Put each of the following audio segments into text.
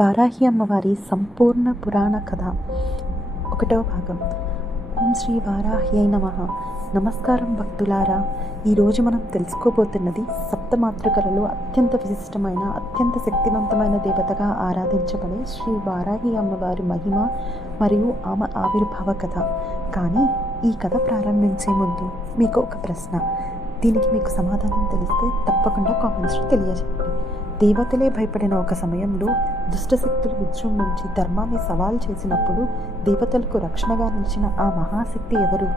వారాహి అమ్మవారి సంపూర్ణ పురాణ కథ 1వ భాగం. ఓం శ్రీ వారాహ్యై నమః. నమస్కారం భక్తులారా. ఈరోజు మనం తెలుసుకోబోతున్నది సప్తమాతృకలలో అత్యంత విశిష్టమైన అత్యంత శక్తివంతమైన దేవతగా ఆరాధించబడే శ్రీ వారాహి అమ్మవారి మహిమ మరియు ఆమె ఆవిర్భావ కథ. కానీ ఈ కథ ప్రారంభించే ముందు మీకు ఒక ప్రశ్న. దీనికి మీకు సమాధానం తెలిస్తే తప్పకుండా కామెంట్స్లో తెలియజేయండి. దేవతలే భయపడిన ఒక సమయంలో దుష్టశక్తులు విజృంభించి ధర్మాన్ని సవాల్ చేసినప్పుడు దేవతలకు రక్షణగా నిలిచిన ఆ మహాశక్తి ఎవరు?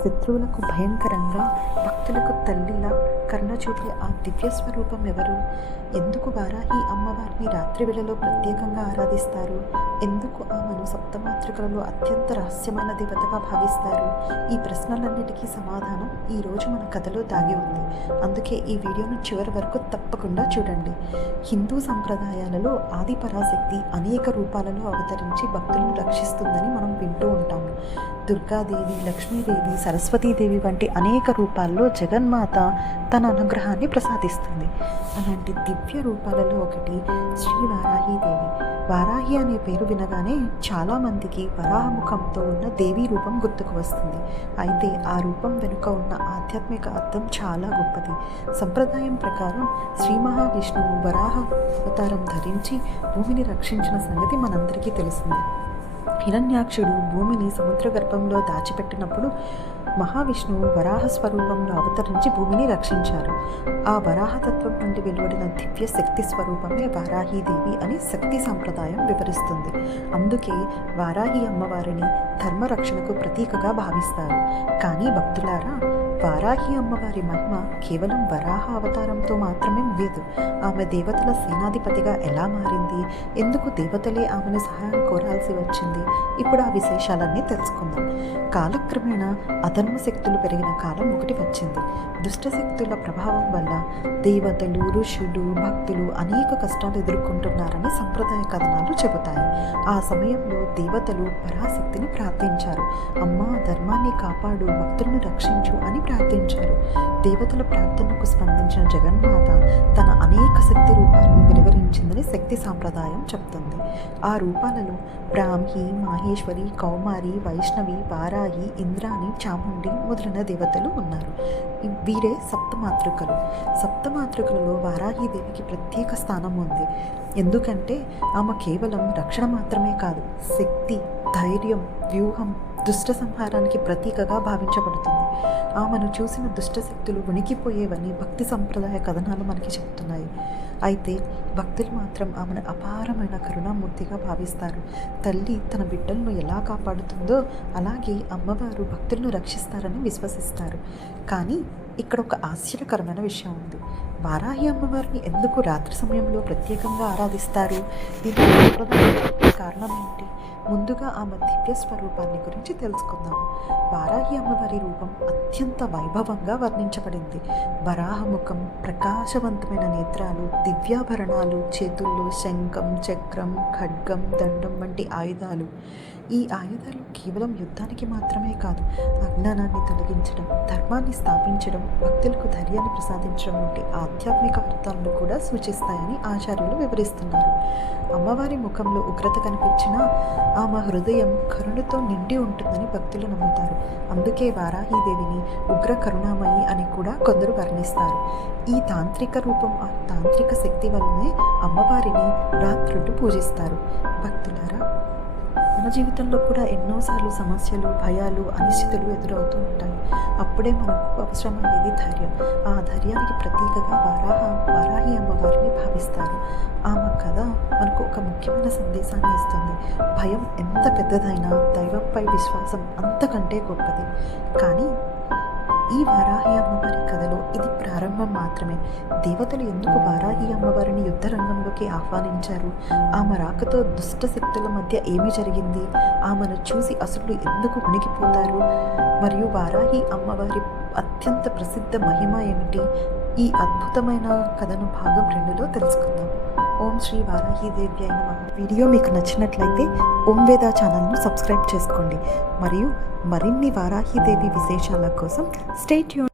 శత్రువులకు భయంకరంగా భక్తులకు తల్లిలా కరుణ చూపే ఆ దివ్య స్వరూపం ఎవరు? ఎందుకు వారాహి అమ్మవారిని రాత్రి వేళలో ప్రత్యేకంగా ఆరాధిస్తారు? ఎందుకు ఆమెను సప్తమాతృకలలో అత్యంత రహస్యమైన దేవతగా భావిస్తారు? ఈ ప్రశ్నలన్నిటికీ సమాధానం ఈరోజు మన కథలో దాగి ఉంది. అందుకే ఈ వీడియోను చివరి వరకు తప్పకుండా చూడండి. హిందూ సంప్రదాయాలలో ఆది పరాశక్తి అనేక రూపాలలో అవతరించి భక్తులను రక్షిస్తుందని మనం వింటూ ఉంటాము. దుర్గాదేవి, లక్ష్మీదేవి, సరస్వతీదేవి వంటి అనేక రూపాల్లో జగన్మాత తన అనుగ్రహాన్ని ప్రసాదిస్తుంది. అలాంటి దివ్య రూపాలలో ఒకటి శ్రీ వారాహీదేవి. వారాహి అనే పేరు వినగానే చాలామందికి వరాహముఖంతో ఉన్న దేవీ రూపం గుర్తుకు వస్తుంది. అయితే ఆ రూపం వెనుక ఉన్న ఆధ్యాత్మిక అర్థం చాలా గొప్పది. సంప్రదాయం ప్రకారం శ్రీ మహావిష్ణువు వరాహ అవతారం ధరించి భూమిని రక్షించిన సంగతి మనందరికీ తెలిసిందే. హిరణ్యాక్షుడు భూమిని సముద్ర గర్భంలో దాచిపెట్టినప్పుడు మహావిష్ణువు వరాహ స్వరూపంలో అవతరించి భూమిని రక్షించారు. ఆ వరాహతత్వం నుండి వెలువడిన దివ్య శక్తి స్వరూపమే వారాహీదేవి అని శక్తి సంప్రదాయం వివరిస్తుంది. అందుకే వారాహి అమ్మవారిని ధర్మరక్షణకు ప్రతీకగా భావిస్తారు. కానీ భక్తులారా, వారాహి అమ్మవారి మహిమ కేవలం వరాహ అవతారంతో మాత్రమే లేదు. ఆమె దేవతల సేనాధిపతిగా ఎలా మారింది? ఎందుకు దేవతలే ఆమెను సహాయం కోరాల్సి వచ్చింది? ఇప్పుడు ఆ విశేషాలన్నీ తెలుసుకుందాం. కాలక్రమేణా అధర్మ శక్తులు పెరిగిన కాలం ఒకటి వచ్చింది. దుష్టశక్తుల ప్రభావం వల్ల దేవతలు, ఋషులు, భక్తులు అనేక కష్టాలు ఎదుర్కొంటున్నారని సంప్రదాయ కథనాలు చెబుతాయి. ఆ సమయంలో దేవతలు పరాశక్తిని ప్రార్థించారు. అమ్మా, ధర్మాన్ని కాపాడు, భక్తులను రక్షించు అని ప్రార్థించారు. దేవతల ప్రార్థనకు స్పందించిన జగన్మాత తన అనేక శక్తి రూపాలను వెలువరించిందని శక్తి సాంప్రదాయం చెప్తుంది. ఆ రూపాలలో బ్రాహ్మి, మాహేశ్వరి, కౌమారి, వైష్ణవి, వారాహి, ఇంద్రాణి, చాముండి మొదలైన దేవతలు ఉన్నారు. వీరే సప్తమాతృకలు. సప్తమాతృకలలో వారాహీదేవికి ప్రత్యేక స్థానం ఉంది. ఎందుకంటే ఆమె కేవలం రక్షణ మాత్రమే కాదు, శక్తి, ధైర్యం, వ్యూహం, దుష్ట సంహారానికి ప్రతీకగా భావించబడుతుంది. ఆమెను చూసిన దుష్టశక్తులు వణికిపోయేవని భక్తి సంప్రదాయ కథనాలు మనకి చెప్తున్నాయి. అయితే భక్తులు మాత్రం ఆమెను అపారమైన కరుణామూర్తిగా భావిస్తారు. తల్లి తన బిడ్డలను ఎలా కాపాడుతుందో అలాగే అమ్మవారు భక్తులను రక్షిస్తారని విశ్వసిస్తారు. కానీ ఇక్కడ ఒక ఆశ్చర్యకరమైన విషయం ఉంది. వారాహి అమ్మవారిని ఎందుకు రాత్రి సమయంలో ప్రత్యేకంగా ఆరాధిస్తారు? దీనికి కారణం ఏంటి? ముందుగా ఆమె దివ్య స్వరూపాన్ని గురించి తెలుసుకుందాం. వారాహి అమ్మవారి రూపం అత్యంత వైభవంగా వర్ణించబడింది. వరాహముఖం, ప్రకాశవంతమైన నేత్రాలు, దివ్యాభరణాలు, చేతుల్లో శంఖం, చక్రం, ఖడ్గం, దండం వంటి ఆయుధాలు. ఈ ఆయుధాలు కేవలం యుద్ధానికి మాత్రమే కాదు, అజ్ఞానాన్ని తొలగించడం, ధర్మాన్ని స్థాపించడం, భక్తులకు ధైర్యాన్ని ప్రసాదించడం వంటి ఆధ్యాత్మిక అర్థాలను కూడా సూచిస్తాయని ఆచార్యులు వివరిస్తున్నారు. అమ్మవారి ముఖంలో ఉగ్రత కనిపించినా ఆమె హృదయం కరుణతో నిండి ఉంటుందని భక్తులు నమ్ముతారు. అందుకే వారాహీదేవిని ఉగ్ర కరుణామయి అని కూడా కొందరు వర్ణిస్తారు. ఈ తాంత్రిక రూపం, ఆ తాంత్రిక శక్తి వల్లనే అమ్మవారిని రాత్రులు పూజిస్తారు. భక్తులారా, మన జీవితంలో కూడా ఎన్నోసార్లు సమస్యలు, భయాలు, అనిశ్చితులు ఎదురవుతూ ఉంటాయి. అప్పుడే మనకు అవసరమయ్యేది ధైర్యం. ఆ ధైర్యానికి ప్రతీకగా వారాహి అమ్మవారిని భావిస్తారు. ఆమె కథ మనకు ఒక ముఖ్యమైన సందేశాన్ని ఇస్తుంది. భయం ఎంత పెద్దదైనా దైవంపై విశ్వాసం అంతకంటే గొప్పది. కానీ ఈ వారాహి అమ్మవారి కథలో ఇది ప్రారంభం మాత్రమే. దేవతలు ఎందుకు వారాహి అమ్మవారిని యుద్ధ రంగంలోకి ఆహ్వానించారు? ఆమె రాకతో దుష్ట శక్తుల మధ్య ఏమి జరిగింది? ఆమెను చూసి అసురులు ఎందుకు వణికిపోతారు? మరియు వారాహి అమ్మవారి అత్యంత ప్రసిద్ధ మహిమ ఏమిటి? ఈ అద్భుతమైన కథను భాగం 2లో తెలుసుకుందాం. ఓం శ్రీ వారాహీదేవి అయిన వీడియో మీకు నచ్చినట్లయితే ఓం వేద ఛానల్ను సబ్స్క్రైబ్ చేసుకోండి. మరియు మరిన్ని వారాహీదేవి విశేషాల కోసం స్టే ట్యూన్.